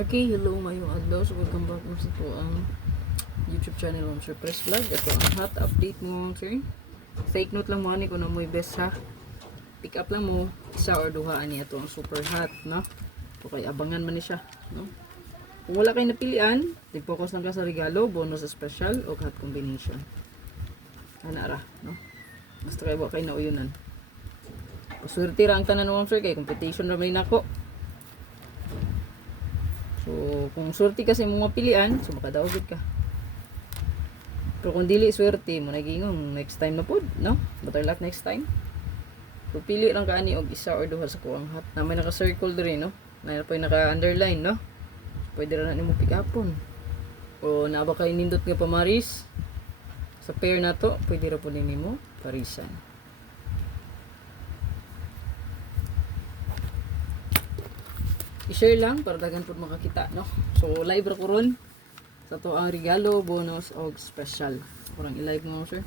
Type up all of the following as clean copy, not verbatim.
Okay, hello mayong adlaw. So welcome back mo sa to ang YouTube channel mo Sir Press Vlog. Ito ang hot update mo sir. Take note lang mo ani kung mo best ha. Pick up lang mo isa or duha ani ato ang super hot, no? Okay, abangan man ni siya, no? Kung wala kay napilian, focus lang ka sa regalo, bonus special o hot combination. Ana ra, no? Basta kay wa kay nauyunan. Paswerte ra ang tanan mo sir kay competition ra man nako. So, kung swerte kasi mong mapilian, so makadaogid ka. Pero kung dili swerte, mo nagingong next time na pod, no? Better luck next time. So, pili lang ka ani og isa or duha sa kuang hat na may naka-circle diri, no? Na pa naka-underline, no? So, pwede ra na nimo pick upon. O naaba kay nindot nga pamaris sa pair na to, pwede ra po nimo parisan. I-share lang para dagan po makakita, no? So, live ra ko ron sa to ang regalo, bonus, o special. Kurang i-live mo, sir.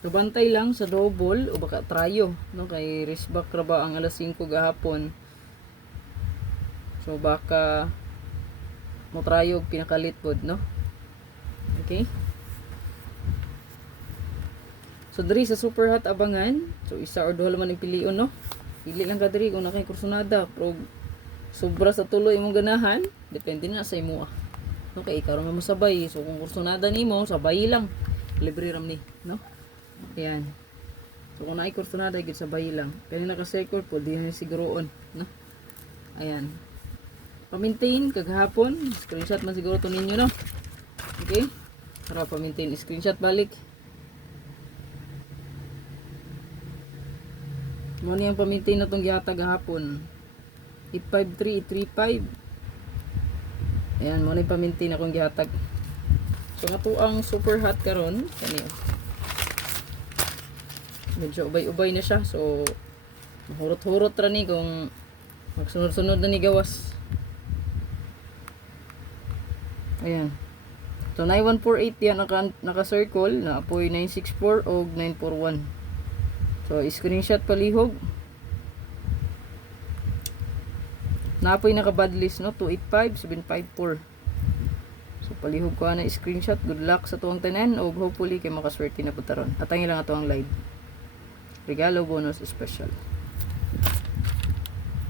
So, bantay lang sa double o baka trayo, no? Kay risback ra ba ang alas 5 gahapon. So, baka mo trayo pinakalit pod, no? Okay? So, diri sa super hot abangan. So, isa or duha man ang pilion, no? Pili lang ka diri kung nakay kursunada. Pero sobra sa tuloy imong ganahan, depende na sa imo. Okay, ikaw ra mo sabay. So kung kursunada nimo, sabay lang. Libre ram ni, no? Ayan. So kung nakay kursunada, gid sabay lang. Kani naka-circle po, di na siguroon, no? Ayan. Pa-maintain kagahapon, screenshot man siguro to ninyo, no? Okay? Para pa-maintain screenshot balik. Mo niyang pamintain na itong gihatag hapon. 853, 835. Ayan, mo niyang pamintain akong gihatag. So, nga to ang super hot karon kaniyo. Medyo ubay-ubay na siya. So, mahurot-hurot ra ni kung magsunod-sunod na ni gawas. Ayan. So, 9148 yan naka-circle na apoy 964 o 941. So, screenshot palihog. Napoy naka-badlist, no? 285754. So, palihog ko na screenshot. Good luck sa tuwang tanan. O hopefully, kay makaswerte na putaron. At ang ilang ito ang live. Regalo, bonus, special.